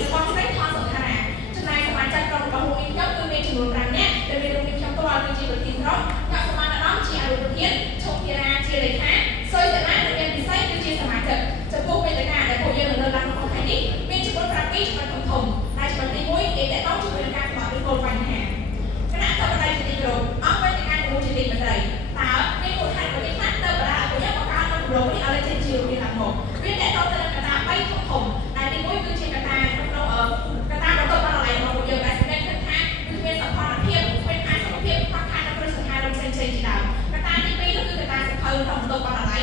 របស់ស្រីថនសុខារាចំណាយសមាជិកក្រុមរបស់លោកខ្ញុំគឺមានចំនួន5នាក់ដែលមានលោកខ្ញុំផ្ទាល់គឺជាប្រធានក្រុមអ្នកសមាជិកជាអនុប្រធានឈុំភារាជាលេខាសុយតាណានិងមានពិសីគឺជាសមាជិកចំពោះវេទិកាដែលពួកយើងនៅលើឡើងក្នុងថ្ងៃនេះមានចំនួន7ច្បាប់ធំដែលច្បាប់ទី1គេតកតងជាមួយនឹងការផ្ដោតលើគោលបញ្ហាគណៈកម្មការជាទីគោរពអង្គវេទិកាមួយជាទីមន្ត្រីតើមានគោលហេតុអ្វីខ្លះទៅបណ្ដាលឲ្យបង្កើតនៅគម្រោងនេះឲ្យចេញជារូបភាពខាងមុខវាតកតងទៅនឹងកត្តា3ធំដែលទី1គឺជាកត្តាក្នុងកត្តាបន្ទាប់បន្លាយរបស់ពួកយើងដែលសម្ដែងឃើញថាគឺមានសកម្មភាពគ្មានអាសុខភាពខ្វះខាតនៅគ្រឹះសង្ហារឹមផ្សេងៗជាដើមកត្តាទី2នោះគឺកត្តាសភៅក្នុងបន្ទាប់បន្លាយ